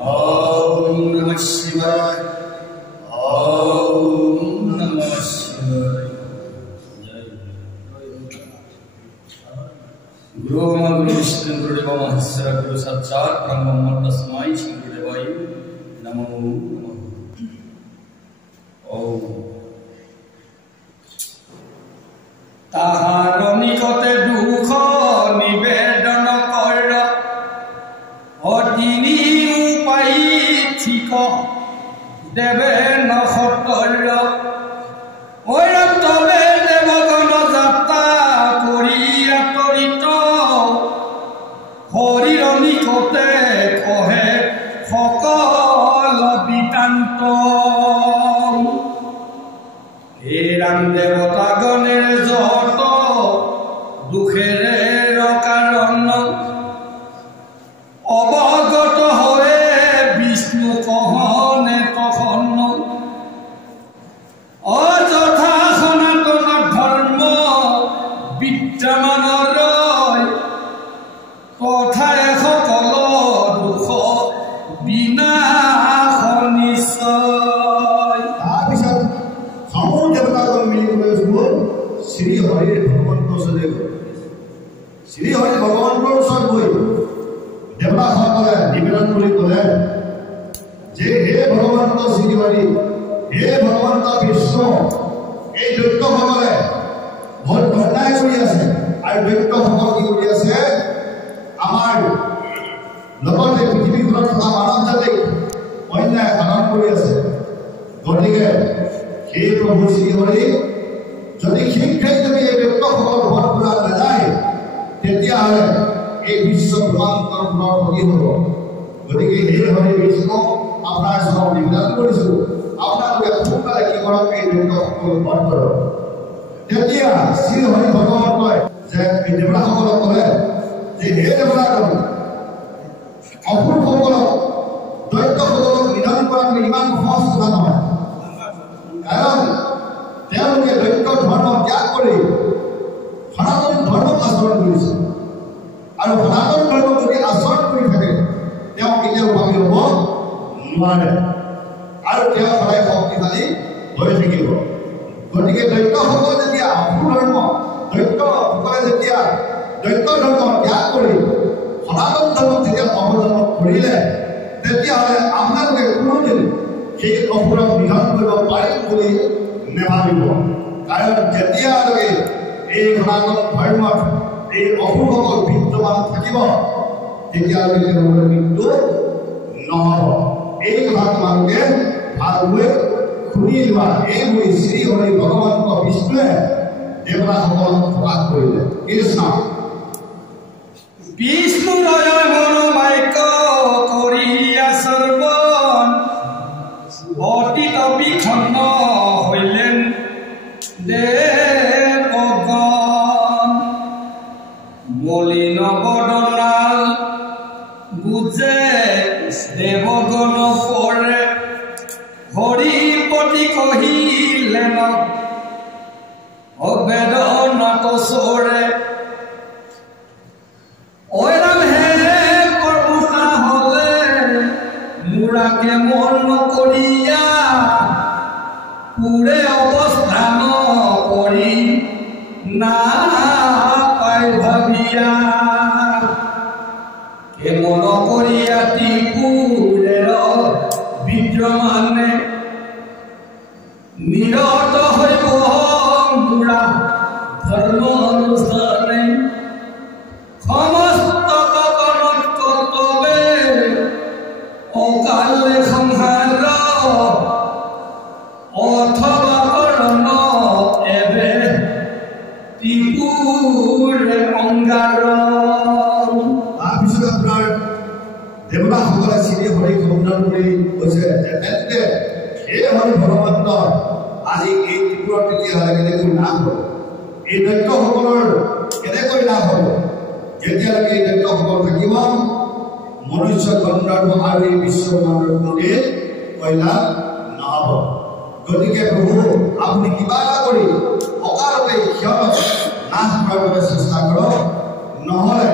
ओम नमः शिवाय ओम नमः शिवाय गुरु गुरु विष्णु गुरुदेव महेश्वर गुरु साक्षात् ब्रह्म तस्मै श्री गुरुदेवाय नमो नमः ओम ताहार निकटे दुख निवेदन कर अतिनि उपाय ठीक देवे नखतर तबे देवगण যাত্ৰা কৰি আতৰিত হৰিৰ নিকটে কহে সকল বিতান্ত হে ৰাম দেৱতাগণেৰ যত দুখেৰে কাৰণ অৱগত হয়ে বিষ্ণু কহনে তখন অযথা সনাতন ধৰ্ম বিদ্যমানৰ কথাই সকল দুখ বিনাশ নিশ্চয়। তাৰপিছত সমূহ দেৱতাগণ মিলি গৈ শ্ৰী হৰিৰ ভগৱন্তৰ ওচৰলৈ গ'ল। শ্ৰী হৰি ভগৱন্তৰ ওচৰত গৈ দেৱতাসকলে নিবেদন কৰি ক'লে যে হে ভগৱন্ত শ্ৰী হৰি, হে ভগৱন্ত বিষ্ণু, এই দৈত্যসকলে বহুত অন্যায় কৰি আছে আৰু দৈত্যসকল কি কৰি আছে আমাৰ লগতে পৃথিৱীখনত থকা মানৱ জাতিক অন্যায় সাধন কৰি আছে। গতিকে সেই প্ৰভু শ্ৰী হৰি যদি শীঘ্ৰেই যদি এই দৈত্যসকল বধ কৰা নাযায় তেতিয়াহ'লে এই বিশ্ব ব্ৰহ্মাণ্ডৰ পুনৰগতি হ'ব। গতিকে হে হৰি বিষ্ণু, আপোনাৰ ওচৰত নিবেদন কৰিছোঁ, আপোনালোকে সোনকালে কি কৰক, এই দৈত্যসকল বধ কৰক। তেতিয়া শ্ৰী হৰি ভগৱান কয় যে এই দেৱতাসকলক ক'লে যে হে দেৱতাগণ, অসুৰসকলক দৈত্যসকলক নিধন কৰাটো ইমান সহজ কথা নহয়। কাৰণ তেওঁলোকে দৈত্য ধৰ্ম ত্যাগ কৰি সনাতন ধৰ্মক আচৰণ কৰিছে আৰু সনাতন ধৰ্ম যদি আচৰণ কৰি থাকে তেওঁ কেতিয়াও ভাবি হ'ব নোৱাৰে আৰু তেওঁ সদায় শক্তিশালী হৈ থাকিব। গতিকে দৈত্যসকল যেতিয়া অসুৰ ধৰ্ম দৈত্যসকলে যেতিয়া দৈত্য ধৰ্ম ত্যাগ কৰি সনাতন ধৰ্মক যেতিয়া অৱলম্বন কৰিলে তেতিয়াহ'লে আপোনালোকে কোনোদিন সেই অসুৰক নিধন কৰিব পাৰিম বুলি নেভাবিব। কাৰণ যেতিয়ালৈকে এই সনাতন ধৰ্মত এই অসুৰসকল বিদ্যমান থাকিব তেতিয়ালৈকে তেওঁলোকৰ মৃত্যু নহ'ব। এই কথা তোমালোকে ভালকৈ শুনি লোৱা। এই বুলি শ্ৰী হৰি ভগৱন্ত বিষ্ণুৱে দেৱতাসকলক প্ৰকাশ কৰিলে। কৃষ্ণ বিষ্ণু মনোমাইক কৰিয়া সৰ্বন অতীত বিখন্ন হইলেন দেৱগণ মলিন বদনাল বুজে দেৱগণ পৰে হৰিপতি কহিলেন অবেদনত চৰে ঐৰাম হে কৰুণা হলে মুৰাকে মন কৰিয়া পুৰে অৱস্থান কৰি নাপাই ভাবিয়া কে মন কৰিয়া ত্ৰিপুৰেৰ বিদ্যমানে নিৰত হৈব মুৰা ধৰ্ম অনুষ্ঠানে সমস্ত ককনত কৰ্তবে অকালে সংহাৰ অথবা কৰ্ণ এবে ত্ৰিপুৰে অংগাৰ। তাৰপিছত আপোনাৰ দেৱতাসকলে শ্ৰী হৰিক সম্বোধন কৰি কৈছে যে তেন্তে হে হৰি ভগৱন্ত, আজি এই ত্ৰিপুৰত তেতিয়াহ'লে কেনেকৈ লাভ হ'ব, এই দৈত্যসকলৰ কেনেকৈ লাভ হ'ব? যেতিয়ালৈকে এই দৈত্যসকল থাকিব মনুষ্য গন্ধৰ্ব আৰু এই বিশ্ব ব্ৰহ্মাণ্ডৰ কল্যাণ নহ'ব। গতিকে প্ৰভু আপুনি কিবা এটা কৰি অকালতে সিহঁতক নাশ কৰাৰ বাবে চেষ্টা কৰক, নহ'লে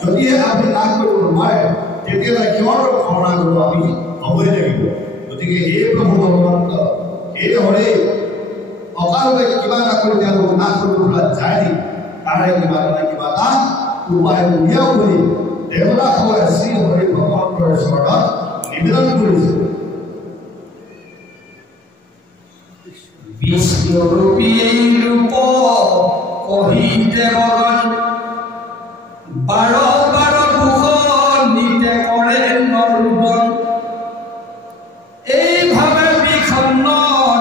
যদিহে আপুনি নাশ কৰিব নোৱাৰে তেতিয়াহ'লে সিহঁতৰ শৰণাগত আমি হ'বই লাগিব। গতিকে হে প্ৰভু ভগৱন্ত হে হৰে অকালতে কিবা এটা কৰি তেওঁলোক নাশ কৰিব যায় নি তাৰে কিবা এটা উপায় উলিয়াও বুলি দেৱতাসকলে শ্ৰী হৰি ভগৱন্তৰ চৰণত নিবেদন কৰিছে। বিষ্ণুৰূপী ৰূপ কহি দেৱগণ বাৰ বাৰ দুখ নিতে কৰে নৰুদন এইভাৱে বিষণ্ণ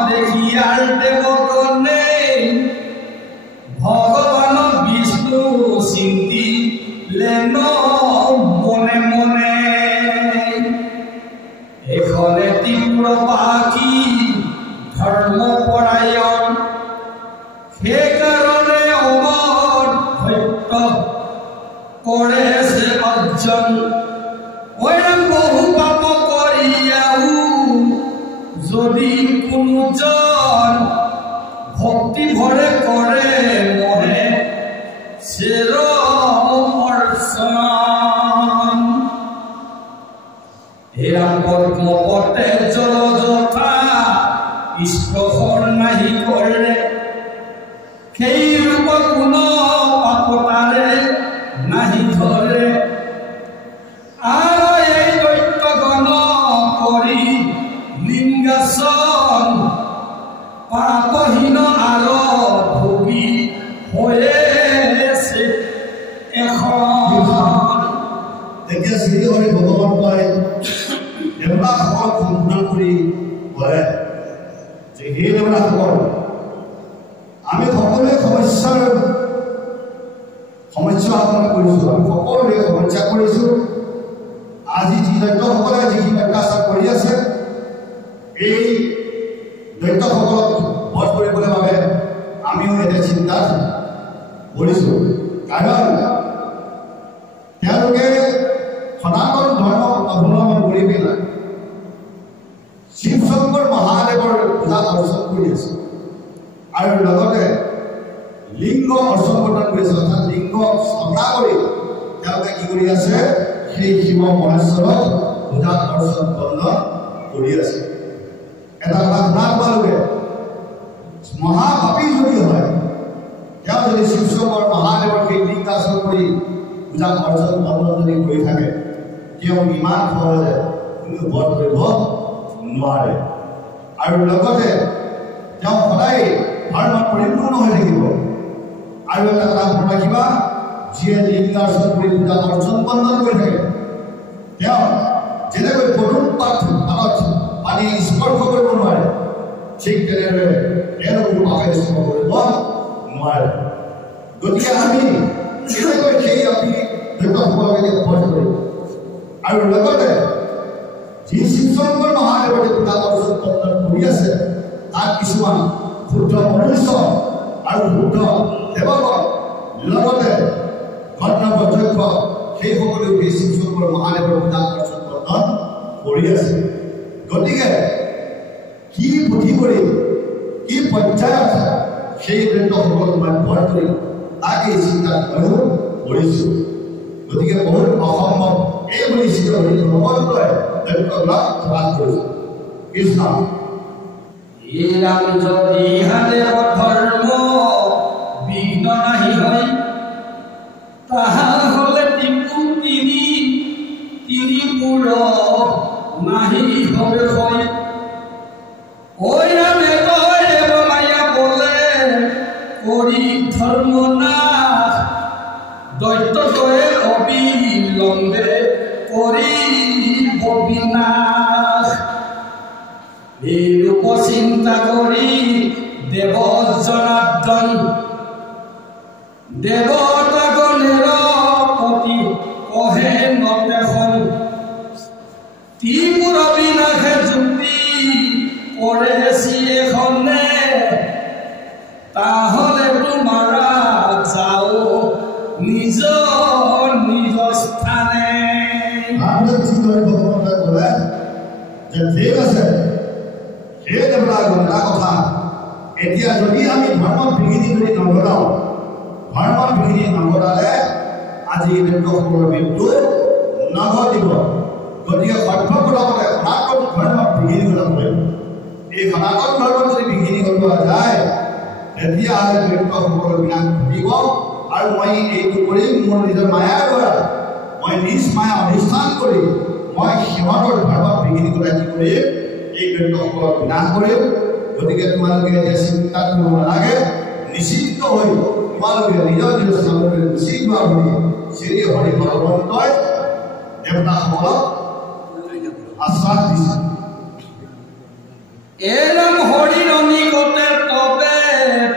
দেখিয়াৰ দেৱগণে ভগৱান বিষ্ণু চিন্তি লেন মনে মনে এখনে তীব্ৰ বাকী ধৰ্মপৰায়ণ সেইকাৰণে অমৰ সত্য কৰে যে অৰ্জন বহু পাপ কৰিয়াও যদি কোনোজন ভক্তি ভৰে কৰে মনে চেৰ অৰ্চন হেৰাম পদ্মপতে জলযথা স্পৰ্শৰ নাহি কৰে সেই ৰূপ কোন পাপতাৰে নাহি ধৰে আৰু এই দৈত্যগণ কৰি লিংগাসন পাপহীন আৰু ভোগী হৈছে এখন। তেতিয়া শ্ৰী হৰি ভগৱন্তই দেৱতাসকলক সম্বোধন কৰি কলে যে হে দেৱতাসকল আমি সকলোৱে সমস্যা আহ্বান কৰিছো, আমি সকলোৱে সমস্যা কৰিছো। আজি যি দৈত্যসকলে যিখিনি অত্যাচাৰ কৰি আছে এই দৈত্যসকলক বধ কৰিবলৈ বাবে আমিও এতিয়া চিন্তাত কৰিছো। কাৰণ তেওঁলোকে সনাতন ধৰ্ম অৱলম্বন কৰি পেলাই শিৱ শংকৰ মহাদেৱৰ পূজা অৰ্চন কৰি আছে আৰু লগতে লিংগ অৰ্চন প্ৰদান কৰিছে, অৰ্থাৎ লিংগ স্থাপনা কৰি তেওঁলোকে কি কৰি আছে সেই শিৱ মহেশ্বৰক পূজা অৰ্চন বন্ধন কৰি আছে। এটা কথা শুনা তোমালোকে মহাপাপী যদি হয় তেওঁ যদি শিৱ শংকৰ মহাদেৱৰ সেই লিংগাসন কৰি পূজা অৰ্চন বন্ধন যদি কৰি থাকে তেওঁ ইমান সহজে কোনো বধ কৰিব নোৱাৰে আৰু লগতে তেওঁ সদায় ধৰ্মত পৰিপূৰ্ণ হৈ থাকিব। আৰু এটা কথা মনত ৰাখিবা যিয়ে লিংগাসন কৰি পূজা অৰ্চন বন্ধন কৰি থাকে তেওঁ যেনেকৈ পদুম পাতত পানী স্পৰ্শ কৰিব নোৱাৰে ঠিক তেনেদৰে তেওঁলোকো পাপে স্পৰ্শ কৰিব নোৱাৰে। গতিকে আমি কেনেকৈ সেই আমি দৈত্যসকলকে বধ কৰিম আৰু লগতে যি শিৱ শংকৰ মহাদেৱৰ পূজা অৰ্চন বন্ধন কৰি আছে তাত কিছুমান শুদ্ধ মনুষ্য আৰু শুদ্ধ দেৱগণ লগতে গন্ধৰ্ব যক্ষ সেই সকলেও সেই শিৱ শংকৰ মহাদেৱৰ পূজা অৰ্চন বন্ধন কৰি আছে। গতিকে কি বুদ্ধি কৰি কি পৰ্যায়ত সেই দৈত্যসকলক মই বধ কৰিম তাকে চিন্তা কৰিছো। গতিকে বহুত অসম্ভৱ এই বুলি শ্ৰী হৰি ভগৱন্তই দৈত্যবিলাক প্ৰদান কৰিছে। কৃষ্ণ ৰাম যদি হাদেৱ ধৰ্ম বিঘ্ন নাহি হয় তাহা হলে টিপু তিনি পুৰ নাহি হবে হয় ঐ ৰামে দেৱ মায়া বলে কৰি ধৰ্ম নাশ দৈত্যই অবিলম্বে কৰি বিনাশ এই ৰূপ চিন্তা কৰি দেৱ জনাৰ্দন দেৱতাগণেৰ প্ৰতি কহে নদেশন ত্ৰিপুৰ বিনাশে যুক্তি কৰে এখনে তাহলে তোমাৰা যাও নিজ নিজ স্থানে। ঠিক আছে সেই দেৱতাগণ এটা কথা এতিয়া যদি আমি ধৰ্মৰ বিঘিনি যদি নঘটাও ধৰ্মৰ বিঘিনি নঘটালে আজি দৈত্যসকলৰ মৃত্যু নঘটিব। গতিকে সভ্য প্ৰথমতে সনাতন ধৰ্ম বিঘিনি ঘটাব লাগিব। এই সনাতন ধৰ্ম যদি বিঘিনি ঘটোৱা যায় তেতিয়াহ'লে দৈত্যসকলৰ বিনাশ ঘটিব। আৰু মই এইটো কৰি মোৰ নিজৰ মায়াৰ দ্বাৰা মই নিজ মায়া অধিষ্ঠান কৰি মই সিহঁতৰ ধৰ্মত বিঘিনি ঘটাই কি কৰিম? এই দৈত্যসকলক বিনাশ কৰিম। গতিকে তোমালোকে এতিয়া চিন্তা কৰিব নালাগে, নিশ্চিন্ত হৈ তোমালোকে নিজৰ নিজৰ স্থানলৈ গুচি যোৱা বুলি শ্ৰী হৰি ভগৱন্তই দেৱতাসকলক আশ্বাস দিছে। এরম হরির নিকটে তবে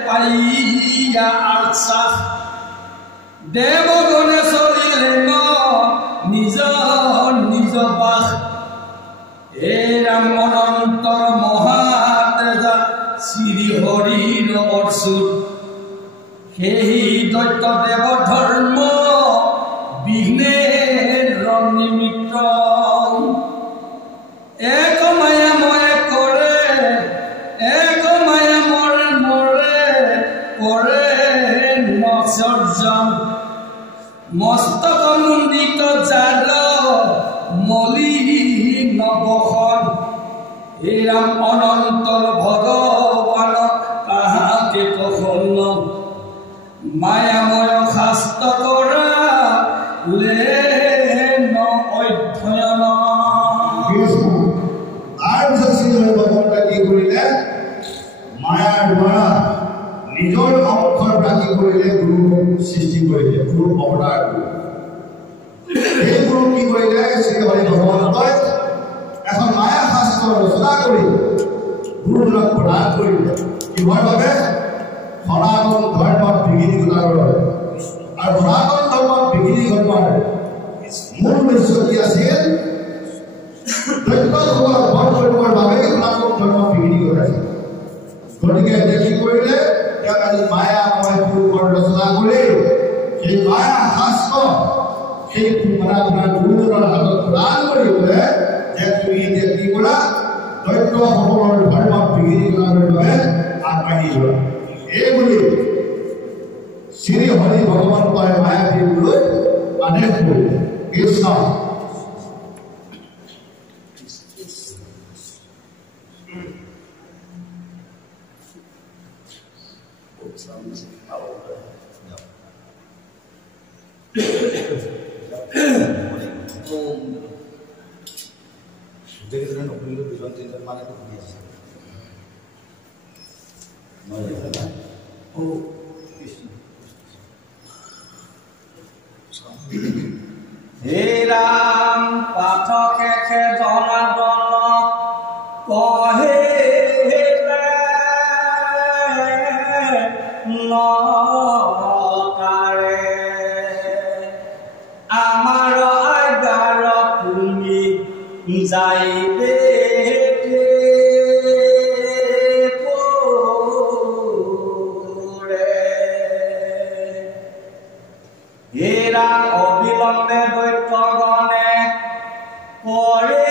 পাইয়া আশ্বাস দেবগণে চলিলেন নিজ নিজ বাস। এরাম অনন্তর মহাতেজা শ্রী হরির অর্চুর সেই দৈত্য দেব ধর্ম বিঘ্নের নিমিত্ত এক মায়াময় করে এক মায়াময় মরে করে নসর্জন মস্তক মুণ্ডিত জাল মলি নবখন। এরাম অনন্তর ভগবান তাহাকে প্রসন্ন মায়াময় শাস্ত্র করা লে অধ্যয়ন। কি কৰিলে? মায়াৰ দ্বাৰা নিজৰ অক্ষৰ ৰাখি কৰিলে গুৰু সৃষ্টি কৰিলে, গুৰু অৱতাৰ কৰিলে। এই গুৰু কি কৰিলে? শ্ৰী হৰি ভগৱন্তই এখন মায়া শাস্ত্ৰ ৰচনা কৰি গুৰুজনক প্ৰদান কৰিলে। কিহৰ বাবে? সনাতন ধৰ্মত বিঘিনি ঘটাবৰ বাবে। আৰু সনাতন ধৰ্মত বিঘিনি ঘটোৱাৰ মূল উদ্দেশ্য কি আছিল? দৈত্যসকলক বধ কৰিবৰ বাবে সনাতন ধৰ্মত বিঘিনি ঘটাইছে। গতিকে এতিয়া কি কৰিলে? তেওঁ আজি মায়াময় পুৰুষৰ ৰচনা কৰি সেই মায়া শাস্ত্ৰ সেই আপোনাৰ গুৰুজনৰ হাতত প্ৰদান কৰি বোলে যে তুমি এতিয়া কি কৰা? দৈত্যসকলৰ ধৰ্মত বিঘিনি ঘটাবৰ বাবে আগবাঢ়ি যোৱা। এই বুলি শ্ৰী হৰি ভগৱন্তই মায়াবীলৈ আদেশ কৰিলে। কৃষ্ণ হে রাম পাঠকে জনার্দন কহে নকারে আমার আগার তুমি যাইবে এরা অবিলম্বে দৈত্যগণে করে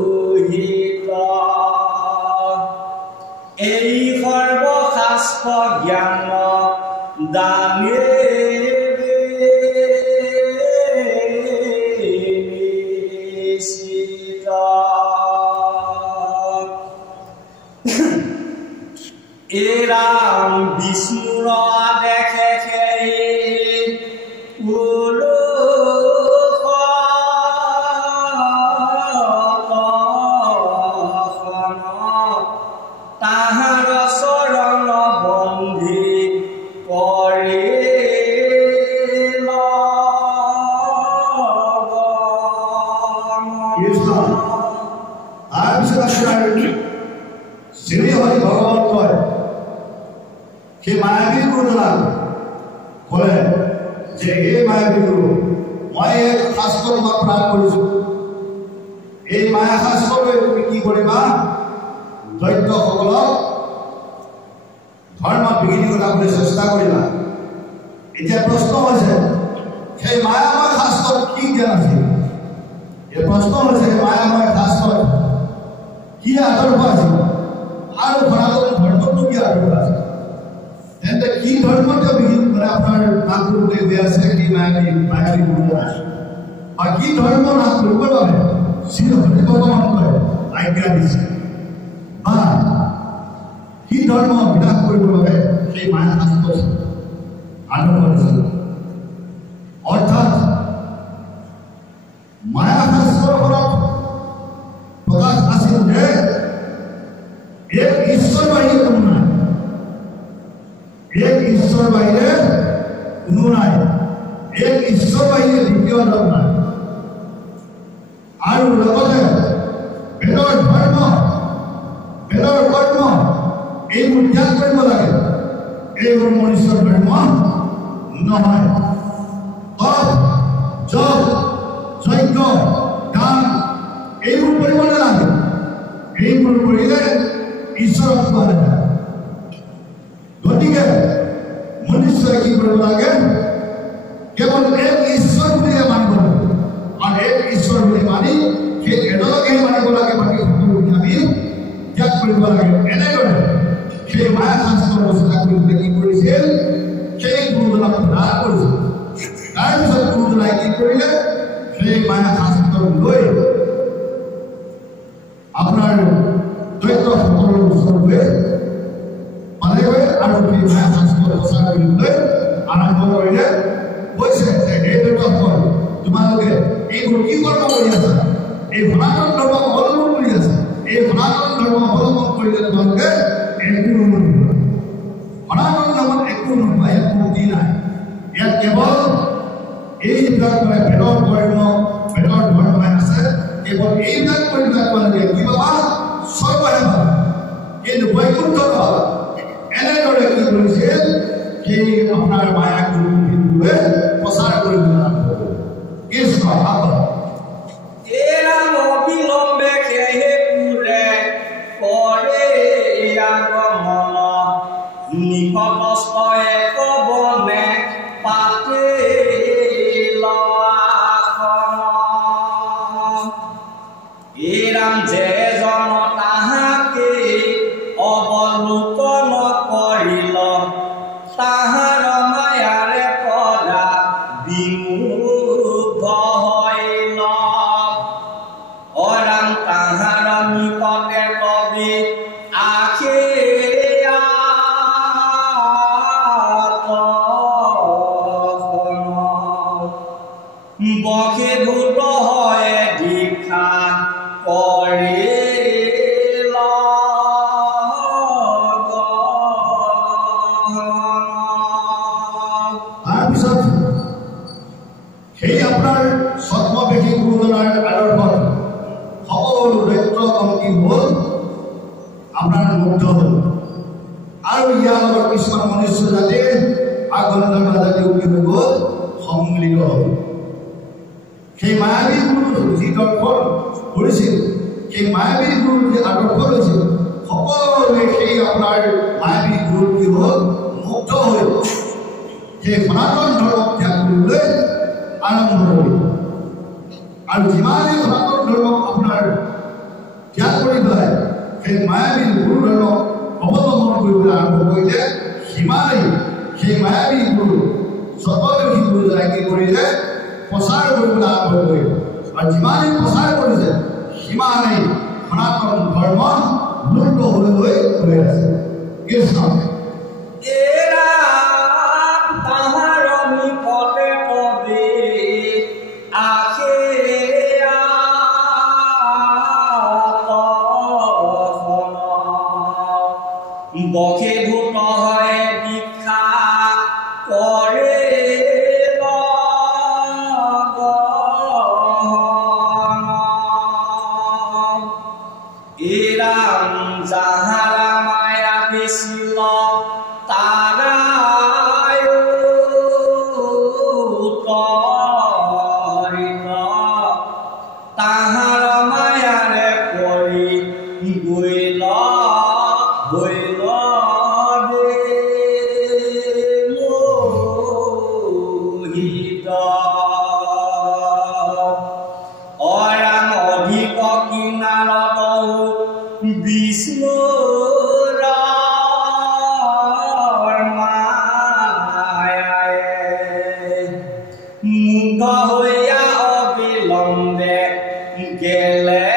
মোহিত এই সর্বশাস্ত্র জ্ঞান দানে এরাম বিষ্ণুর দেখে তাহার চরণ বন্ধি করে শ্ৰী হৰি ভগৱন্তই সেই মায়াবী গুৰুজনাক ক'লে যে এই মায়াবী গুৰু মই এক শাস্ত্ৰ তোমাক প্ৰদান কৰিছোঁ। এই মায়া শাস্ত্ৰলৈ তুমি কি কৰিবা? দৈত্যসকলক ধৰ্মত বিঘিনি ঘটাবলৈ চেষ্টা কৰিবা। এতিয়া প্ৰশ্ন হৈছে সেই মায়াময় শাস্ত্ৰত কি জ্ঞান আছিল? এই প্ৰশ্ন হৈছে মায়াময় শাস্ত্ৰত কি আদৰ্শ আছিল আৰু সনাতন ধৰ্মটো কি আদৰ্শ আছিল? তেন্তে কি ধর্মতে বিহীন মানে আপনার নাম করতে দেয়া আছে কি মায়াবী গুরু আছে আর কি ধর্ম নাম করবে পাবে শ্রী হরি ভগবান করে আজ্ঞা দিছে বা কি ধর্ম বিনাশ কৰিব লাগে সেই মায়া শাস্ত্ৰ আৰম্ভ কৰিছিল অৰ্থাৎ মায়া শাস্ত্ৰখনত প্ৰকাশ আছিল যে এক ঈশ্বৰ বাহিৰে কোনো নাই एक ईश्वर बाहिरे কোনো নাই एक ईश्वर बाहिरे দ্বিতীয় জন নাই আৰু লগতে বেদৰ ধৰ্ম বেদৰ কৰ্ম এইবোৰ ত্যাগ কৰিব লাগে এইবোৰ মনুষ্যৰ ধৰ্ম নহয় তপ জপ যজ্ঞ দান এইবোৰ কৰিব নালাগে এইবোৰ কৰিলে ঈশ্বৰক পোৱা নাযায় গতিকে মনুষ্যই কি কৰিব লাগে কেৱল এক ঈশ্বৰ বুলিয়ে মানিব লাগে আৰু এক ঈশ্বৰ বুলি মানি সেই এজনকে মানিব লাগে বাকী সকলোকে আমি ত্যাগ কৰিব লাগে এনেদৰে সেই মায়া শাস্ত্ৰৰ ৰচনা কৰিবলৈ কি কৰিছিল সেই গুৰুজনাক প্ৰদান কৰিছিল তাৰপিছত গুৰুজনাই কি কৰিলে সেই মায়া শাস্ত্ৰ লৈ আপোনাৰ দৈত্যসকলৰ ওচৰলৈ পালেগৈ আৰু সেই মায়া শাস্ত্ৰ ৰচনা কৰিবলৈ আৰম্ভ কৰিলে কৈছে যে হে দৈত্যসকল তোমালোকে এইবোৰ কি কৰ্ম কৰি আছা এই সনাতন ধৰ্ম অৱলম্বন কৰি আছা এই সনাতন ধৰ্ম অৱলম্বন কৰিলে তোমালোকে একো উন্নতি সনাতন ধৰ্মত একো নোপোৱা একো মুক্তি নাই ইয়াত কেৱল এইবিলাক মানে বেদৰ কৰ্ম বেদৰ ধৰ্মহে আছে কেৱল এইবিলাক কৰিলে তোমালোকে কি পাবা স্বৰ্গহে পাবা কিন্তু বৈকুণ্ঠ পাবা এনেদৰে কি কৰিছিল সেই আপোনাৰ মায়া গুৰু বিন্দুৱে প্ৰচাৰ কৰিবলৈ আৰম্ভ কৰিলে কৃষ্ণ ভাৱ এৰাম অবিলম্বে সেয়ে পুৰে কৰে আগমন নিকটস্থ এক বনে পাতে এৰাম যে জন তাহাকে অৱলোকন কৰিল তাহাৰ মায়াৰে পৰা বিমুগ্ধ হৈল অৰাম তাহাৰ নিকটে লবি আখে বখে ভূত হয় দীক্ষা কৰে তাৰপিছত সেই আপোনাৰ ছদ্মবেশী গুৰুজনাৰ আদৰ্শত সকলো দৈত্যগণ কি হ'ল আপোনাৰ মুগ্ধ হ'ল আৰু ইয়াৰ লগত কিছুমান মনুষ্য জাতি আগন্তুক জাতিও কি হৈ গ'ল সম্মিলিত হ'ল সেই মায়াবী গুৰু যি দৰ্শন কৰিছিল সেই মায়াবী গুৰু যি আদৰ্শ লৈছিল সকলোৱে সেই আপোনাৰ মায়াবী গুৰু কি হ'ল মুগ্ধ হৈ সেই সনাতন ধৰ্মক ত্যাগ কৰিবলৈ আৰম্ভ কৰিলে আৰু যিমানেই সনাতন ধৰ্মক আপোনাৰ ত্যাগ কৰি পেলাই সেই মায়াবী গুৰু ধৰ্মক অৱলম্বন কৰিবলৈ আৰম্ভ কৰিলে সিমানেই সেই মায়াবী গুৰু ছদ্মবেশী গুৰুজনাই কি কৰিলে প্ৰচাৰ কৰিবলৈ আৰম্ভ কৰিলে আৰু যিমানেই প্ৰচাৰ কৰিছে সিমানেই সনাতন ধৰ্ম লুপ্ত হৈ গৈ আছে কৃষ্ণ তাহাৰ নিকটে পদে আখে বখে ভূত হয় দীক্ষা কৰে এরাম যাহারা মায়া বেশিল মুগ্ধ হইয়া অবিলম্বে গেলে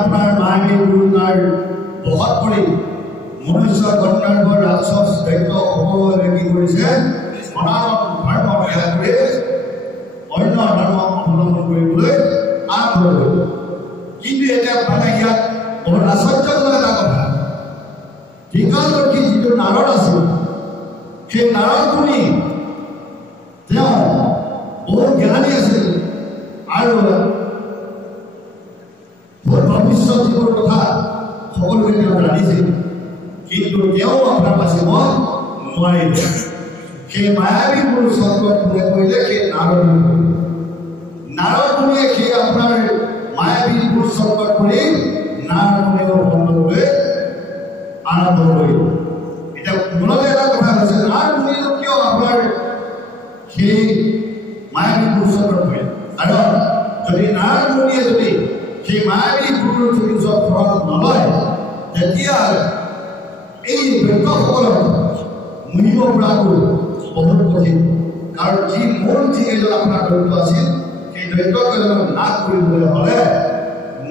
আপনার মায়ের গুরুনার বহৎ করে মনুষ্য গণনার রাজস দায়িত্ব অবহেলা কি করেছে সনাতন ধর্ম ত্যাগ করে অন্য ধর্ম অবলম্বন কৰিবলৈ আৰম্ভ কৰিলে কিন্তু এটা মানে ইয়াত বহুত আশ্চৰ্যজনক এটা কথা বিকালবৰ্তী যিটো নাৰদ আছিল সেই নাৰদ মুনি তেওঁ বহুত জ্ঞানী আছিল আৰু ভৱিষ্যত জীৱনৰ কথা সকলোকে তেওঁ জানিছিল কিন্তু তেওঁ আপোনাৰ বাচিব নোৱাৰিলে সেই মায়াবী পুৰুষ সংকট কোনে কৰিলে সেই নাৰদ মুনিয়ে সেই আপোনাৰ মায়াবী পুৰুষ সংকট কৰি নাৰদ মুনিৰ বন্ধলৈ আৰম্ভ কৰিলে এতিয়া মনতে এটা কথা হৈছে নাৰদ মুনিয়ে কিয় আপোনাৰ সেই মায়াবী পুৰুষ সংকট কৰিলে কাৰণ যদি নাৰদ মুনিয়ে যদি সেই মায়াবী পুৰুষ যদি ফল নলয় তেতিয়া এই ব্যক্তিসকলক মুনিব পৰাটো বহুত কঠিন কাৰণ যি মূল যি এজন আপোনাৰ দৈত্য আছিল সেই দৈত্যকেইজনক নাশ কৰিবলৈ হ'লে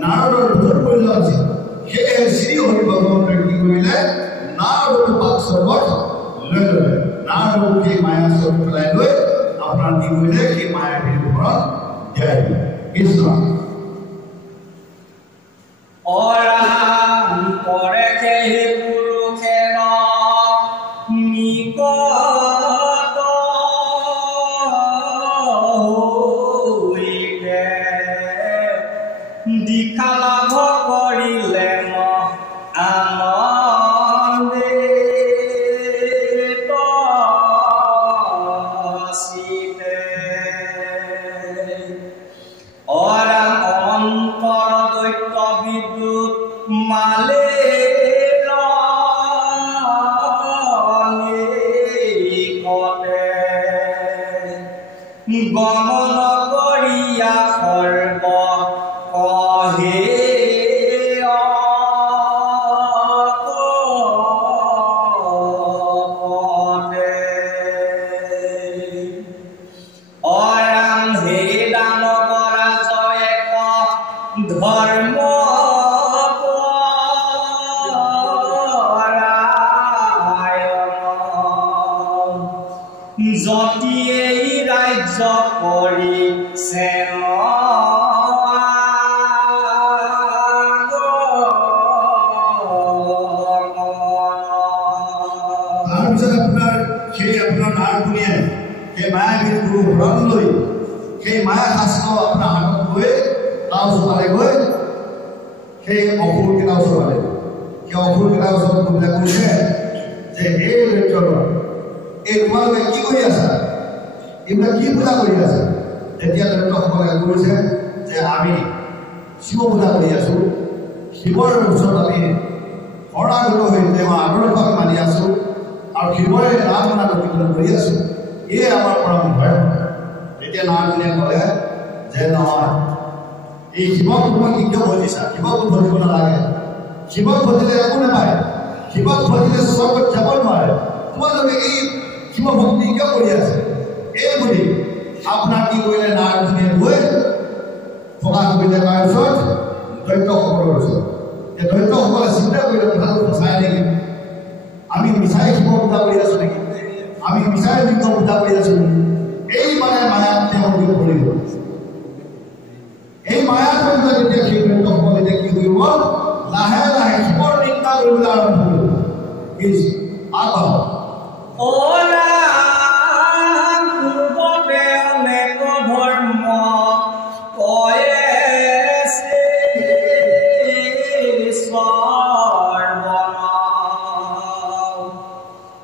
নাৰদৰ বহুত প্ৰয়োজন আছিল সেয়েহে শ্ৰী হৰি ভগৱন্তই কি কৰিলে নাৰদৰ পাক স্বৰ্গত লৈ ল'লে নাৰদক সেই মায়া স্বৰ্গ পেলাই লৈ আপোনাৰ কি কৰিলে সেই মায়াবীৰ ওপৰত দিয়াই দিলে কৃষ্ণ অৰাম পৰে সেই পুৰুষে নিকট হৈতে দীক্ষা লাভ কৰিলে আনন্দে তচিতে অৰাম অন্তৰ দৈত্য বিদ্যুৎ মালে গমন কৰিয়া সৰ্ব কহে অৰাম হে দানৱৰাজয়ে ধৰ্ম যতিয়ে ৰাজ্য কৰি তাৰপিছত আপোনাৰ নাৰদ মুনিয়ে সেই মায়াবীৰ গুৰু হৰণ লৈ সেই মায়া শাস্ত্ৰ আপোনাৰ হাতত লৈ তাৰ ওচৰলৈ গৈ সেই অসুৰকেইটা ওচৰলৈ সেই অসুৰকেইটাৰ ওচৰত পূজা কৰিছে যে হে দৈত্যৰ এই তোমালোকে কি কৰি আছা এইবিলাক কি পূজা কৰি আছা তেতিয়া দৈত্যসকলে কৈছে যে আমি শিৱ পূজা কৰি আছোঁ শিৱৰ ওচৰত আমি শৰণাগত হৈ তেওঁ আদৰ্শক মানি আছোঁ আৰু শিৱৰে নাম নাম কীৰ্তন কৰি আছোঁ এয়ে আমাৰ পৰম ধৰ্ম তেতিয়া নাৰদে ক'লে যে নহয় এই শিৱক তুমি কিয় ভজিছা শিৱক ভজিব নালাগে শিৱক ভজিলে একো নাপায় শিৱক ভজিলে স্বৰ্গত যাব নোৱাৰে তোমালোকে এই শিৱ ভক্তি কিয় কৰি আছে এই বুলি আপোনাৰ কি কৰিলে নাৰদে গৈ প্ৰকাশ কৰিলে তাৰ ওচৰত দৈত্যসকলৰ ওচৰত এই দৈত্যসকলে চিন্তা কৰিলে কথাটো সঁচাই নেকি আমি মিছাই শিৱ পূজা কৰি আছোঁ নেকি আমি মিছাই লিংগ পূজা কৰি আছোঁ নেকি এই মানে মায়াত তেওঁলোকে পৰি গ'ল এই মায়াত যেতিয়া সেই দৈত্যসকলে এতিয়া কি কৰিব লাহে লাহে শিৱৰ নিন্দা কৰিবলৈ আৰম্ভ কৰিব আগবাঢ়ক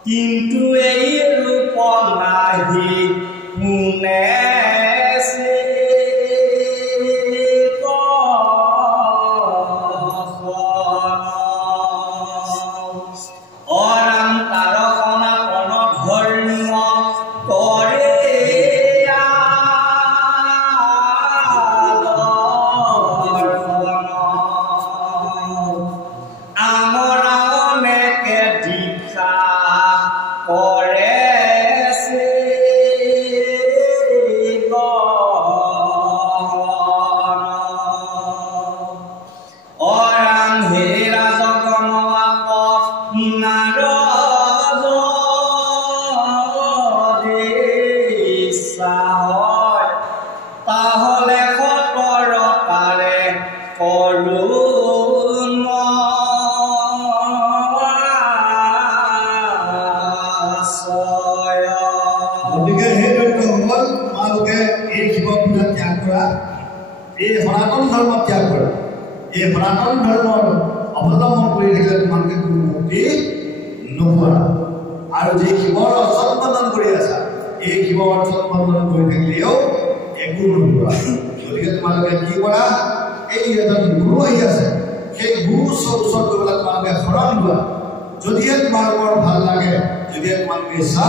কিন্তু এই ৰূপ নাহি শুনে কৰুণ আশ্ৰয়। গতিকে সেই দৈত্যসকল তোমালোকে এই শিৱ পূজা ত্যাগ কৰা, এই সনাতন ধৰ্ম ত্যাগ কৰা। এই সনাতন ধৰ্মৰ অৱলম্বন কৰি থাকিলে তোমালোকে কোনো মুক্তি নোপোৱা। আৰু যি শিৱৰ অৰ্চন বন্দন কৰি আছা, এই শিৱৰ অৰ্চন বন্দন কৰি থাকিলেও একো নোপোৱা। গতিকে তোমালোকে কি কৰা, এই এজন গুৰু আহি আছে, সেই গুৰু ওচৰত গৈ পেলাই তোমালোকে শৰণ লোৱা। যদিহে তোমালোকৰ ভাল লাগে, যদিহে তোমালোকে ইচ্ছা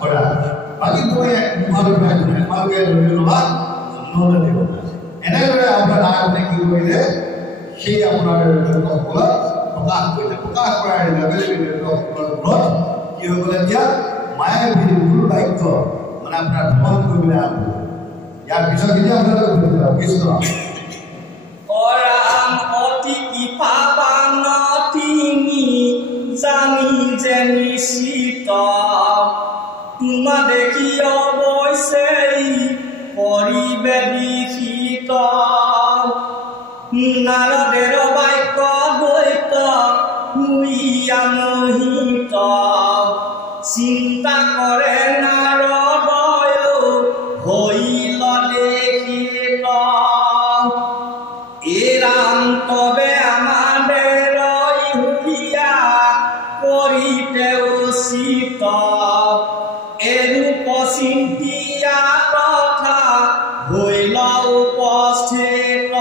কৰা, বাকী মই মোবাইলৰ পৰা তোমালোকে লৈ ল'বা, নল'লেও এনেদৰে আপোনাৰ ডাঙৰজনে কি কৰিলে, সেই আপোনাৰ দৈত্যসকলক প্ৰকাশ কৰিলে। প্ৰকাশ কৰাৰ লগে লগে দৈত্যসকলৰ ওপৰত কি হৈ গ'ল, এতিয়া মায়াবী গুৰু বাক্য মানে আপোনাৰ ভ্ৰমণ কৰিবলৈ আৰম্ভ। ইয়াৰ পিছতখিনি আপোনালোকে কৃষ্ণ অৰাম অতি কৃপাবান তিনি জানি যে নিশ্চিত, তোমা দেখি অৱশ্যে কৰিবে দীক্ষিত। নাৰদৰ বাক্য দ্বৈত শুনিয়া মোহিত, চিন্তা কৰে নাৰদয় হৈল দেখিত। এৰাম তবে আমাদেৰ হুইয়া কৰিতে উচিত, এৰূপ চিন্তিয়া কথা হইল উপস্থিত।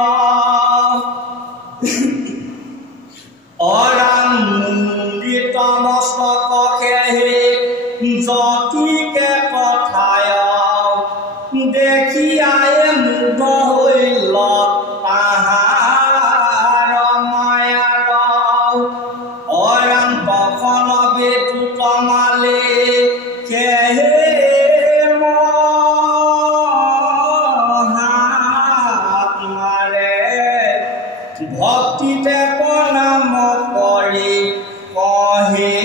অৰাম মুণ্ডিত মস্তক কেহে যতিকে পঠায়, দেখিয়ায়ে মুগ্ধ হইল তাহাৰ মায়াৰ। অৰাম তখন বেদূত মালে কেহে মহাত মাৰে, ভক্তিতে প্ৰণাম কৰি কহে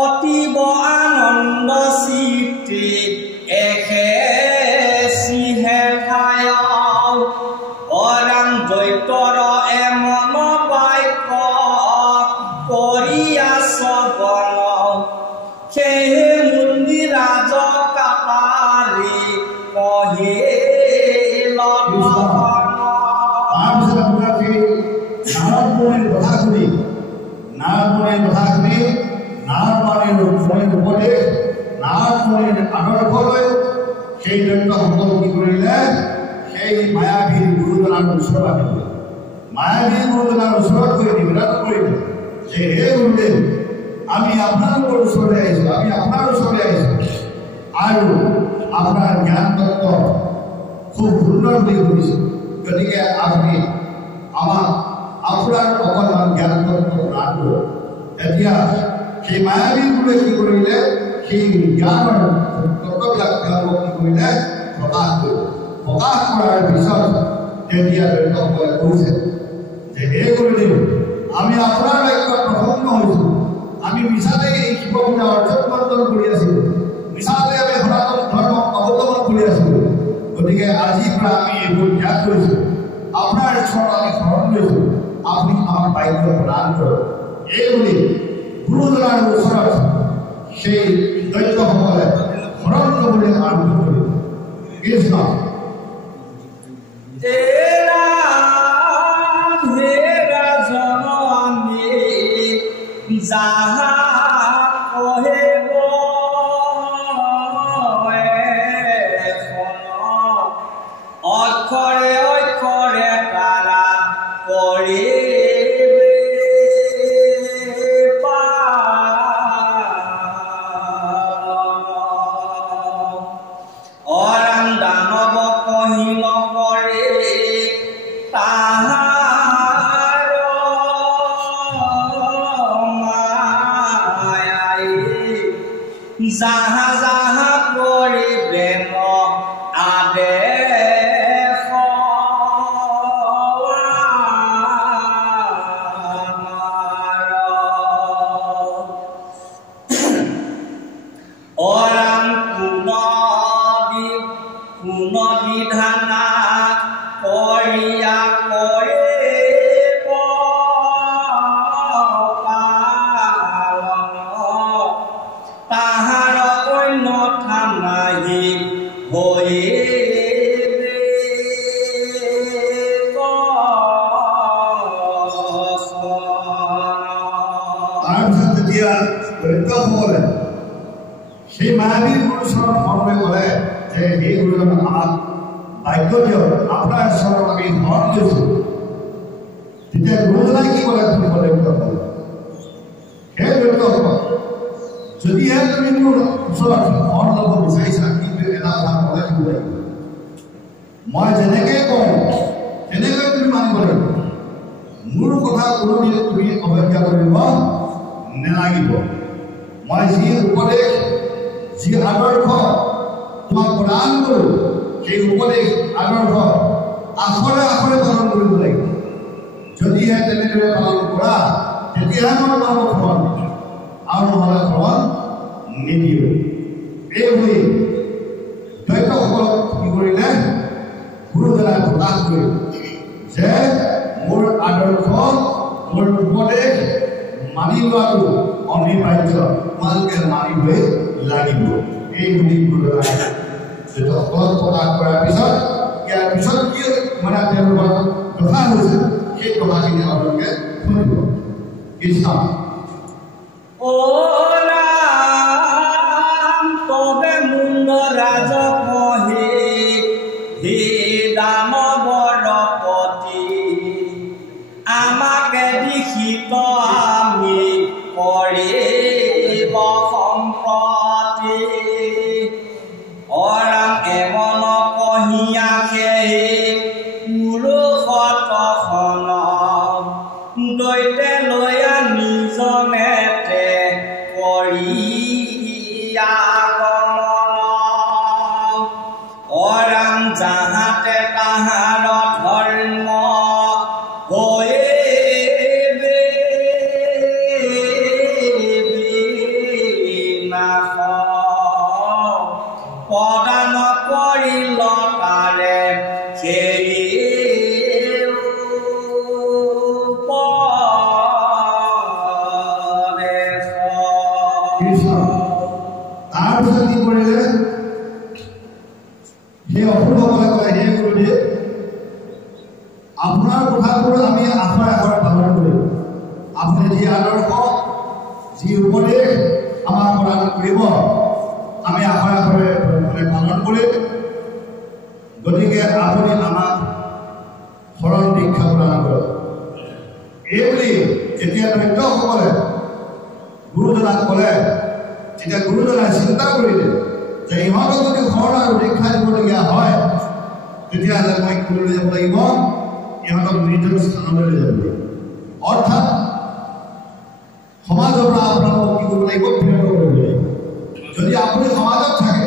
অতীব আনন্দ চিত্তে এখে চিহে ঠায়। অৰাম দৈত্যৰ এমন বাক্য কৰিয়া শ্ৰৱণ, সেয়ে মুণ্ডি ৰাজ কাপাৰি কহে নাৰদমণিৰ কথা শুনি নাৰদমণিৰ উপদেশ, নাৰদমণিৰ আদৰ্শ লৈ সেই দৈত্যসকল কি কৰিলে, সেই মায়াবী গুৰুজনাৰ ওচৰত আহিলে। মায়াবী গুৰুজনাৰ ওচৰত গৈ নিবেদন কৰিলে যে হে গুৰুদেৱ, আমি আপোনালোকৰ ওচৰলৈ আহিছোঁ, আমি আপোনাৰ ওচৰলৈ আহিছোঁ, আৰু আপোনাৰ জ্ঞান তত্ত্ব খুব সুন্দৰ বুলি শুনিছোঁ। গতিকে আপুনি আমাক আপোনাৰ অকণমান জ্ঞান তত্ত্ব প্ৰদান কৰক। এতিয়া সেই মায়াবী গুৰুৱে কি কৰিলে, সেই জ্ঞানৰ তত্ত্ববিলাক তেওঁলোকক কি কৰিলে, প্ৰকাশ কৰিলে। প্ৰকাশ কৰাৰ পিছত তেতিয়া দৈত্যসকলে কৈছে যে হে গুৰুদেৱ, আমি আপোনাৰ বাক্যত প্ৰসন্ন হৈছোঁ, আমি মিছাতে এই শিৱ পূজা অৰ্জন বন্দন কৰি আছিলোঁ, মিছাতে আমি সনাতন ধৰ্ম অৱলম্বন কৰি আছিলোঁ। গতিকে আজিৰ পৰা আমি এইবোৰ ত্যাগ কৰিছোঁ, আপোনাৰ ওচৰত আমি শৰণ লৈছোঁ, আপুনি আমাক বাক্য প্ৰদান কৰক। এইবুলি গুৰুজনাৰ ওচৰত সেই দৈত্যসকলে শৰণ ল'বলৈ আৰম্ভ কৰিলে। কৃষ্ণ যাহা কহেব অক্ষৰে অক্ষৰে তাৰা কৰি অৰাম দানৱ কহিল কৰে তাহাৰ মায়াই, যাহা যাহা কৰিবে আদেশ যেতিয়া দৰিদ্ৰসকলে সেই মায়াবী গুৰুচৰণ ধৰ্মে ক'লে যে সেই গুৰুজন আমাক ভাগ্য দিয়ক আপোনাৰ ওচৰত আমি শৰণ লৈছোঁ তেতিয়া গুৰুজনাই কি ক'লে শুনিব দৰিদ্ৰসকলে সেই দৰিদ্ৰসকল যদিহে তুমি মোৰ ওচৰত শৰণ ল'ব বিচাৰিছা কিন্তু এটা কথা ক'লে দিব লাগিব মই যেনেকৈ কওঁ তেনেকৈ তুমি মানিব লাগিব মোৰ কথা কোনোদিন তুমি অৱজ্ঞা কৰিব নালাগিব মই যি উপদেশ যি আদৰ্শ তোমাক প্ৰদান কৰোঁ সেই উপদেশ আদৰ্শ আখৰে আখৰে পালন কৰিব লাগিব যদিহে তেনেদৰে পালন কৰা তেতিয়াহে মই তোমাক শৰণ দিম আৰু নহ'লে শৰণ নিদিওঁ এইবুলি দৈত্যসকলক কি কৰিলে গুৰুজনাই প্ৰকাশ কৰিলে যে মোৰ আদৰ্শ মোৰ উপদেশ মানি লোৱাটো অনিবাৰ্য তোমালোকে মানিবই লাগিব এইবুলি গুৰুজনাই দৈত্যসকলক প্ৰকাশ কৰাৰ পিছত ইয়াৰ পিছত কি মানে তেওঁলোকৰ কথা হৈছে সেই কথাখিনি আপোনালোকে শুনিব কৃষ্ণ ও ৰাম তবে মুণ্ড ৰাজ কহি হে দানৱৰ পতি আমাকে দীক্ষিত আমি কৰিব সম্প্ৰতি অৰাম এমন কহিয়াকে পুৰুষতখন দৈতে লৈয়া নিজনেতে কৰিয়া গমন অৰাম যাহাতে তাহাৰ ধৰ্ম হৈয়ে বিনাশ প্ৰদান কৰিল তাৰে সেই তাৰপিছত কি কৰিলে সেই অসুৰসকলে ক'লে হে গুৰুদেৱ আপোনাৰ কথাবোৰ আমি আখৰে আখৰে পালন কৰিম আপুনি যি আদৰ্শ যি উপদেশ আমাক প্ৰদান কৰিব আমি আখৰে আখৰে পালন কৰিম গতিকে আপুনি আমাক শৰণ দীক্ষা প্ৰদান কৰক এইবুলি যেতিয়া দৈত্যসকলে গুৰুজনাক ক'লে তেতিয়া গুৰুজনাই চিন্তা কৰিলে যে ইহঁতক যদি শৰণ আৰু দীক্ষা দিবলগীয়া হয় তেতিয়াহ'লে মই ক'লৈ যাব লাগিব ইহঁতক নিজৰ স্থানলৈ লৈ যাব লাগিব অৰ্থাৎ সমাজৰ পৰা আপোনালোকক কি কৰিব লাগিব বিৰত কৰিব লাগিব যদি আপুনি সমাজত থাকে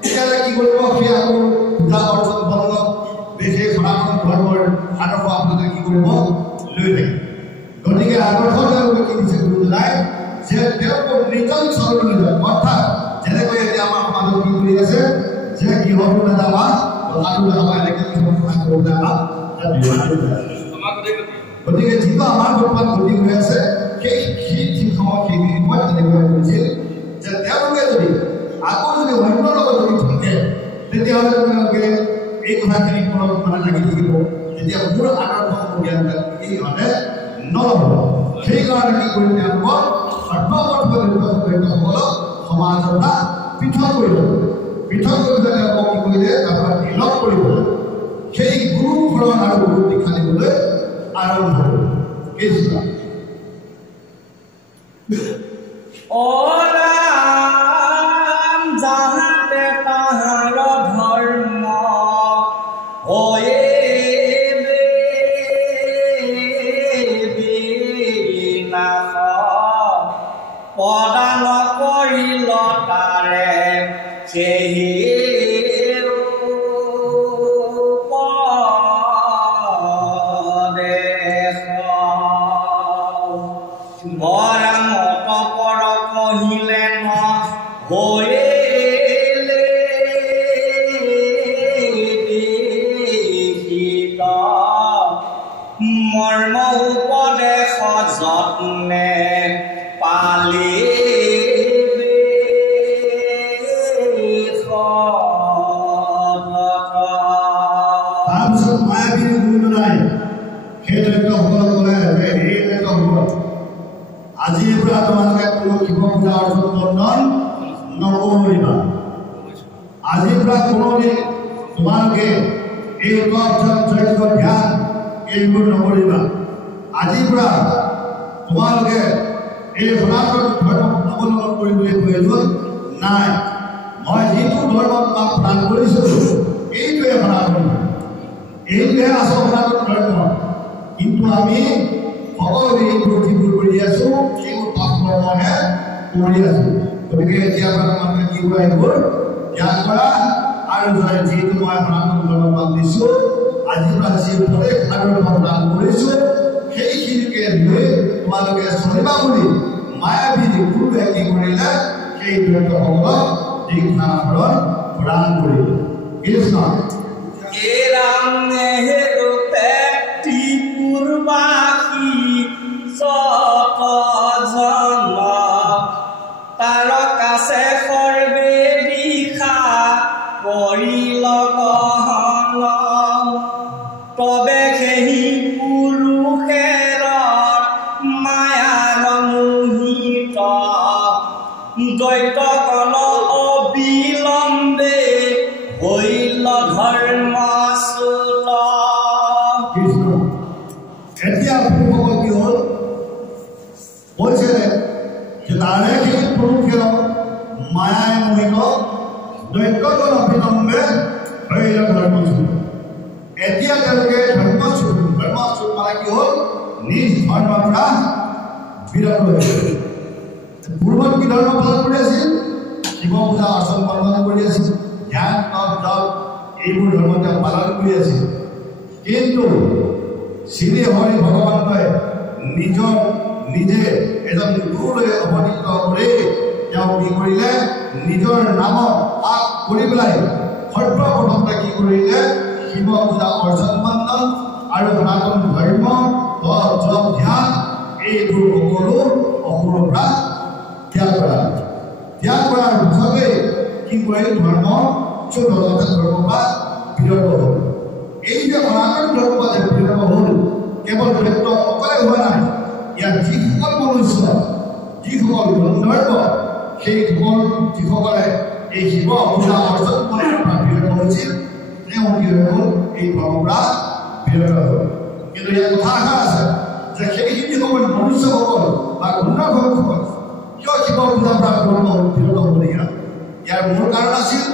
তেতিয়াহ'লে কি কৰিব সেই আকৌ পূজা অৰ্চন বন্ধক বিশেষ সনাতন ধৰ্মৰ আদৰ্শ আপোনালোকে কি কৰিব লৈ থাকিব গতিকে আদৰ্শ তেওঁলোকে কি দিছে গুৰুজনাই যে তেওঁলোকক নিজৰ চৰণলৈ যায় অৰ্থাৎ যেনেকৈ এতিয়া আমাৰ সমাজত কি কৰি আছে যে গৃহটো নাযাবা দোকানো নাযাবা এনেকৈ কথা কৰোঁতে আমাক গতিকে যিটো আমাৰ বৰ্তমান গতি হৈ আছে সেই ঠিক সময়ত সেইখিনি সময়ত তেনেকৈ কৰিছিল যে তেওঁলোকে যদি আকৌ যদি অন্যৰ লগত জড়িত থাকে তেতিয়াহ'লে তেওঁলোকে এই কথাখিনি মনত মানে লাগি থাকিব তেতিয়া মোৰ আদৰ্শ জ্ঞান ইহঁতে নল'ব সেইকাৰণে কি কৰি তেওঁলোকক অৰ্থবৰ্ধসকলক সমাজৰ পৰা পৃথক কৰি ল'ব পৃথক কৰি তেওঁলোকক কি কৰিলে তাৰপৰা নিলগ কৰিবলৈ সেই গুৰু শৰণ আৰু গুৰু দীক্ষা দিবলৈ আৰম্ভ কৰিলে কৃষ্ণ অৰাম যাহাতে তাহাৰ ধৰ্ম হৈয়ে বিনাশ প্ৰদান কৰিল তাৰে সেই মৰ্ম উপদেশ যত্নে পালি তাৰপিছত মায়াবীৰ গুৰুজনাই সেই দৈত্যসকলক ক'লে যে এই দৈত্যসকল আজিৰ পৰা তোমালোকে কোনো শিৱ পূজা অৰ্চন বন্ধন নকৰিবা। আজিৰ পৰা কোনোদিন তোমালোকে এই যজ্ঞ ধ্যান এইবোৰ নকৰিবা। আজিৰ পৰা তোমালোকে এই সনাতন ধৰ্ম অৱলম্বন কৰিবলৈ প্ৰয়োজন নাই। মই যিটো ধৰ্ম তোমাক প্ৰদান কৰিছোঁ এইটোৱে সনাতন, এইটোৱে আচল সনাতন ধৰ্ম। কিন্তু আমি সকলোৱে এইবোৰ যিবোৰ কৰি আছোঁ সেইবোৰ পাপ কৰ্মহে কৰি আছোঁ। গতিকে এতিয়া পৰা তোমালোকে কি কৰা এইবোৰ ত্যাগ কৰা আৰু যিহেতু মই সনাতন ধৰ্ম পাপ দিছোঁ আজিৰ পৰা যি উপদেশ আৰু প্ৰদান কৰিছোঁ সেইখিনিকে লৈ তোমালোকে চলিবা বুলি মায়াবী গুৰুৱে কি কৰিলে সেই ব্যক্তিসকলক দীক্ষা প্ৰদান কৰিলে। কৃষ্ণ এৰাম নেহেৰু পেটি পূৰ্বাসী চত জন্ম তাৰ কাছে সৰ্বে দিশা কৰিল গহন তবে সেই পুৰুষেৰ মায়াৰ মোহিত দ্বৈত গণ অবিলম্বে হইল ধৰ্মচ্যুত। কৃষ্ণ এতিয়া ভূসকল কি হ'ল কৈছে যে তাৰে সেই পুৰুষেৰ মায়াই মোহিত দ্বৈত গণ অবিলম্বে হইল ধৰ্মচ্যুত। এতিয়া তেওঁলোকে ধৰ্মচ্যুত মানে কি হ'ল নিজ ধৰ্মৰ পৰা বিৰত হৈছে। পূৰ্বত কি ধৰ্ম পালন কৰি আছিল? শিৱ পূজা অৰ্চন বন্ধন কৰি আছিল, ধ্যান তপ জপ এইবোৰ ধৰ্ম তেওঁ পালন কৰি আছিল। কিন্তু শ্ৰী হৰি ভগৱানই নিজে এজন গুৰুলৈ অৱতীৰ্ণ কৰি তেওঁ কি কৰিলে নিজৰ নামত পাঠ কৰি পেলাই সৰ্বপ্ৰথমতে কি কৰিলে শিৱ পূজা অৰ্চন বন্ধন আৰু সনাতন ধৰ্ম জপ ধ্যান এইবোৰ সকলো অসুৰৰ পৰা ত্যাগ কৰা। ত্যাগ কৰাৰ পিছতে কি কৰিলে ধৰ্মচ্যুত ধৰ্মৰ পৰা বিৰত হ'ল। এই যে সনাতন ধৰ্মৰ পৰা যে বিৰত হ'ল কেৱল ব্যক্ত অকলে হোৱা নাই, ইয়াত যিসকল মনুষ্য যিসকল গন্ধৰ্ব সেইসকল যিসকলে এই শিৱ পূজা অৰ্চন কৰাৰ পৰা বিৰত হৈছিল তেওঁ কি হৈ হ'ল এই ধৰ্মৰ পৰা বিৰত হ'ল। কিন্তু ইয়াত কথা এষাৰ আছে যে সেইখিনি সময়ত মনুষ্যসকল বা গন্ধৰ্বসকল কিয় শিৱ পূজাৰ পৰা বিৰত হ'বলগীয়া? ইয়াৰ মূল কাৰণ আছিল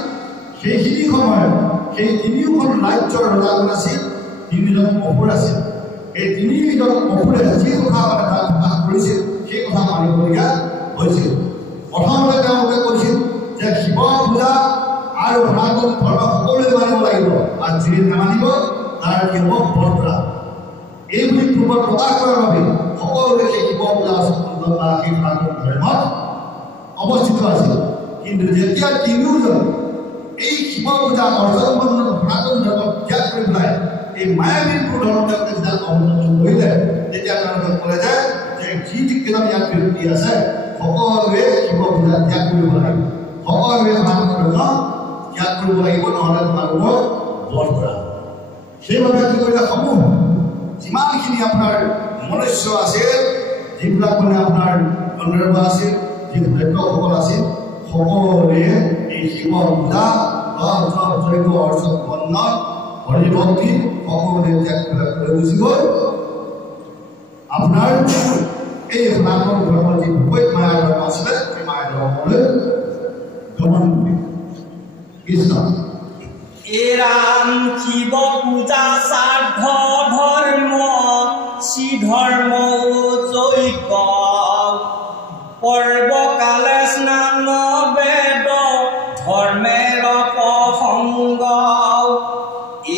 সেইখিনি সময়ত সেই তিনিওখন ৰাজ্যৰ ৰজাজন আছিল তিনিজন অসুৰ আছিল। এই তিনিজন অসুৰে যি কথা প্ৰকাশ কৰিছিল সেই কথা মানিবলগীয়া হৈছিল। প্ৰথমতে তেওঁলোকে কৈছিল যে শিৱ পূজা আৰু সনাতন ধৰ্ম সকলোৱে মানিব লাগিব আৰু যি নামানিব তাৰ কি হ'ব বৰপৰা। এই বুলি পূৰ্বত প্ৰকাশ কৰাৰ বাবে সকলোৱে সেই শিৱ পূজা সেই সনাতন ধৰ্মত অৱস্থিত আছিল। কিন্তু যেতিয়া তিনিওজন এই শিৱ পূজা অৰ্চন বন্ধন সনাতন ধৰ্মক ত্যাগ কৰি পেলাই এই মায়াবী ধৰ্ম তেওঁলোকে যেতিয়া অৱলম্বন কৰিলে তেতিয়া তেওঁলোকে ক'লে যে যিকেইজন ইয়াত ব্যক্তি আছে সকলোৱে শিৱ পূজা ত্যাগ কৰিব লাগিব, সকলোৱে সনাতন ধৰ্ম ত্যাগ কৰিব লাগিব, নহ'লে তোমালোকৰ বধ কৰা। সেইবাবে কি কৰিলে সমূহ যিমানখিনি আপোনাৰ মনুষ্য আছিল যিবিলাক মানে আপোনাৰ গন্ধৰ্ব আছিল যি দৈত্যসকল আছিল সকলোৱে এই শিৱ পূজা যজ্ঞ অৰ্চন বন্ধন হৰি ভক্তি সকলোৱে ত্যাগ কৰি গুচি গ'ল আপোনাৰ এই সনাতন ধৰ্মৰ যি বিপৰীত মায়া ধৰ্ম আছিলে সেই মায়া ধৰ্মলৈ গমন কৰি। কৃষ্ণ এৰাম শিৱ পূজা শ্ৰাদ্ধ ধৰ্ম শ্ৰীধৰ্ম যজ্ঞ পৰ্বকালে স্নান বেদ ধৰ্মেৰ প্ৰসংগ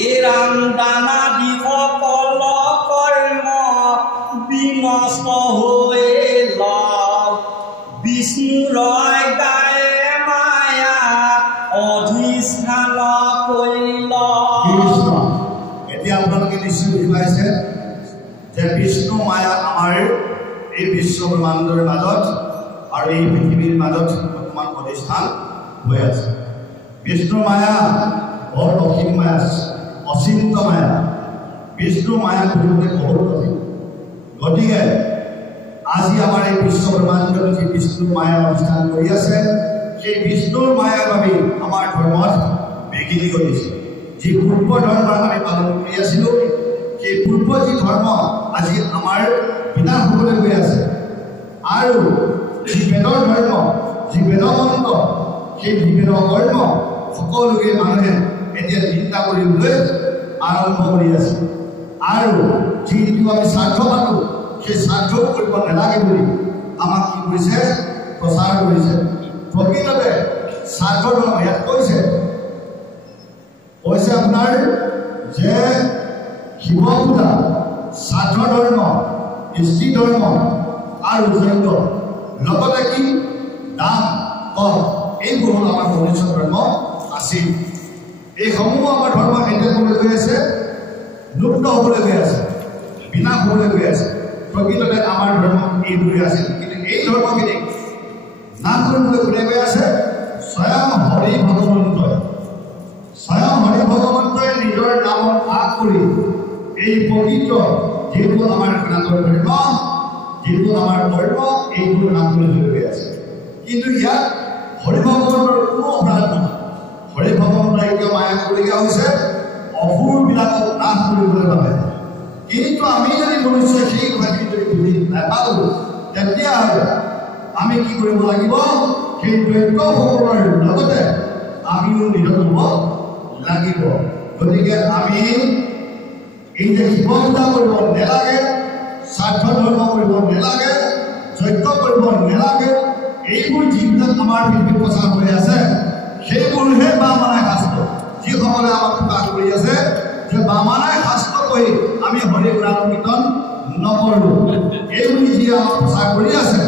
এৰাম দানা দিশকল কৰ্ম বিনষ্ট হৈ লগ বিষ্ণুৰ গায়ে মায়া অধিষ্ঠান কৰিল। এতিয়া আপোনালোকে নিশ্চয় বুজি পাইছে যে বিষ্ণু মায়া আমাৰ এই বিশ্ব ব্ৰহ্মাণ্ডৰ মাজত আৰু এই পৃথিৱীৰ মাজত বৰ্তমান প্ৰতিষ্ঠান হৈ আছে। বিষ্ণু মায়া বৰ অসীম মায়া, অচিন্ত মায়া। বিষ্ণু মায়া বুলিবলৈ বহুত অধিক। গতিকে আজি আমাৰ এই বিশ্ব ব্ৰহ্মাণ্ডত যি বিষ্ণুৰ মায়া অৱস্থান কৰি আছে সেই বিষ্ণুৰ মায়াৰ বাবে আমাৰ ধৰ্মত বিঘিনি ঘটিছে যি পূৰ্ব ধৰ্ম আমি পালন কৰি আছিলোঁ সেই পূৰ্ব যি ধৰ্ম আজি আমাৰ বিনাশ হ'বলৈ গৈ আছে আৰু যি বেদৰ ধৰ্ম যি বেদমন্ত্ৰ সেই বিবেদ কৰ্ম সকলোকে মানুহে এতিয়া চিন্তা কৰিবলৈ আৰম্ভ কৰি আছে আৰু যিটো আমি স্বাৰ্থ পালোঁ সেই স্বাৰ্থ কৰিব নালাগে বুলি আমাক কি কৰিছে প্ৰচাৰ কৰিছে প্ৰকৃততে স্বাৰ্থ ধৰ্ম ইয়াত কৈছে আপোনাৰ যে শিৱ পূজা স্বাৰ্থ ধৰ্ম কৃষ্টি ধৰ্ম আৰু যজ্ঞ লগতে কি দান কম এইবোৰ হ'ল আমাৰ মনুষ্য ধৰ্ম আছিল এইসমূহ আমাৰ ধৰ্ম এতিয়া ক'বলৈ গৈ আছে লুপ্ত হ'বলৈ গৈ আছে বিনাশ হ'বলৈ গৈ আছে প্ৰকৃততে আমাৰ ধৰ্ম এইবোৰে আছিল কিন্তু এই ধৰ্মখিনি নাশ কৰিবলৈ কোনে গৈ আছে স্বয়ং হৰি ভগৱন্তই নিজৰ নামত আগ কৰি এই পবিত্ৰ যিটো আমাৰ সনাতন ধৰ্ম যিটো আমাৰ ধৰ্ম এইবোৰ নাশ কৰিবলৈ গৈ আছে কিন্তু ইয়াত হৰি ভগৱন্তৰ কোনো অপৰাধ নহয় হৰি ভগৱন্তই কিয় মায়া কৰিবলগীয়া হৈছে অসুৰবিলাকক নাশ কৰিবলৈ বাবে কিন্তু আমি যদি মনুষ্য সেই কথাখিনি যদি বুজি নাপালোঁ তেতিয়াহ'লে আমি কি কৰিব লাগিব সেই দৈত্যসকলৰ লগতে আমিও নিধন হ'ব লাগিব গতিকে আমি এই যে শিৱ পূজা কৰিব নালাগে স্বাৰ্থ ধৰ্ম কৰিব নালাগে যজ্ঞ কৰিব নালাগে এইবোৰ যিবিলাক আমাৰ পৃথিৱীত প্ৰচাৰ হৈ আছে সেইবোৰহে বামানাই শাস্ত্ৰ যিসকলে আমাক প্ৰকাশ কৰি আছে যে বামানাই শাস্ত্ৰ কৈ আমি হৰি নাম কীৰ্তন নকৰোঁ এইবুলি যি আমাক প্ৰচাৰ কৰি আছে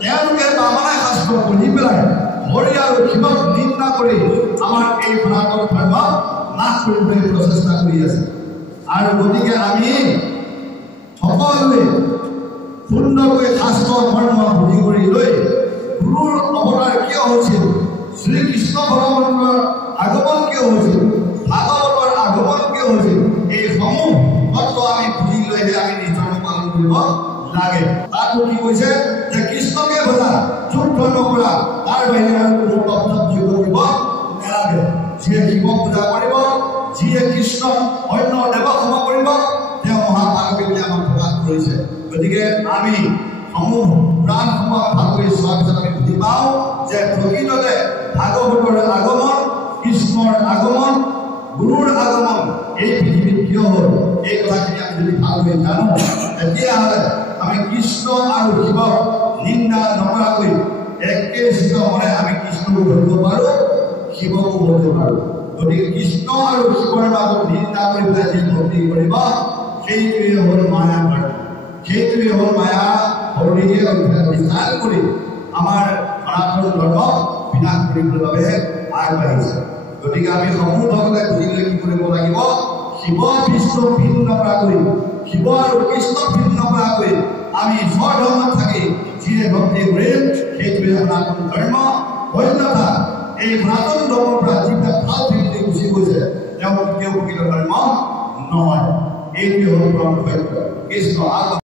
তেওঁলোকে বামানাই শাস্ত্ৰ বুজি পেলাই হৰি আৰু শিৱক নিন্দা কৰি আমাৰ এই সনাতন ধৰ্ম নাশ কৰিবলৈ প্ৰচেষ্টা কৰি আছে আৰু গতিকে আমি সকলোৱে সুন্দৰকৈ শাস্ত্ৰ ধৰ্ম বুজি কৰি লৈ গুৰুৰ অৱতাৰ কিয় হৈছিল শ্ৰীকৃষ্ণ ভগৱানৰ আগমন কিয় হৈছিল ভাগৱতৰ আগমন কিয় হৈছিল এইসমূহ তত্ত্ব আমি বুজি লৈহে আমি নিজৰ পালন কৰিব লাগে তাতো কি কৈছে যে কৃষ্ণকে ভজা যুদ্ধ নকৰা তাৰ বাহিৰে আৰু কোনো তত্ত্ব যোগ কৰিব নালাগে যিয়ে শিৱ পূজা কৰিব যিয়ে কৃষ্ণ অন্য দেৱসমূহ কৰিব তেওঁ মহাভাৰতী বুলি আমাক প্ৰকাশ কৰিছে গতিকে আমি সমূহ প্ৰাণসমূহ ভালকৈ চোৱাৰ পিছত আমি বুজি পাওঁ যে প্ৰকৃততে ভাগৱতৰ আগমন কৃষ্ণৰ আগমন গুৰুৰ আগমন এই পৃথিৱীত কিয় হ'ল এই কথাখিনি আমি যদি ভালকৈ জানো তেতিয়াহ'লে আমি কৃষ্ণ আৰু শিৱক নিন্দা নকৰাকৈ একেচিত মনে আমি কৃষ্ণকো ধৰিব পাৰোঁ শিৱকো ধৰিব পাৰোঁ গতিকে কৃষ্ণ আৰু শিৱৰ মাজত নিন্দা কৰি পেলাই যি ভক্তি কৰিব সেইটোৱে হ'ল মায়া ধৰ্ম সেইটোৱে হ'ল মায়া হৰিয়ে অভিধান কৰি আমাৰ সনাতন ধৰ্ম বিনাশ কৰিবলৈ বাবে আগবাঢ়িছে গতিকে আমি সমূহ ভকতে বুজিবলৈ কি কৰিব লাগিব শিৱ বিষ্ণু ভিন্ন কৰাকৈ শিৱ আৰু কৃষ্ণ ভিন্ন কৰাকৈ আমি স্বধৰ্মত থাকি যিয়ে ভক্তি কৰিম সেইটোৱে সনাতন ধৰ্ম অন্যথা এই সনাতন ধৰ্মৰ পৰা যিবিলাক ভাল ফিৰিলি গুচি গৈছে তেওঁ কেতিয়াও প্ৰকৃত ধৰ্ম নহয় এইটোৱে হ'ল পৰম সত্য কৃষ্ণ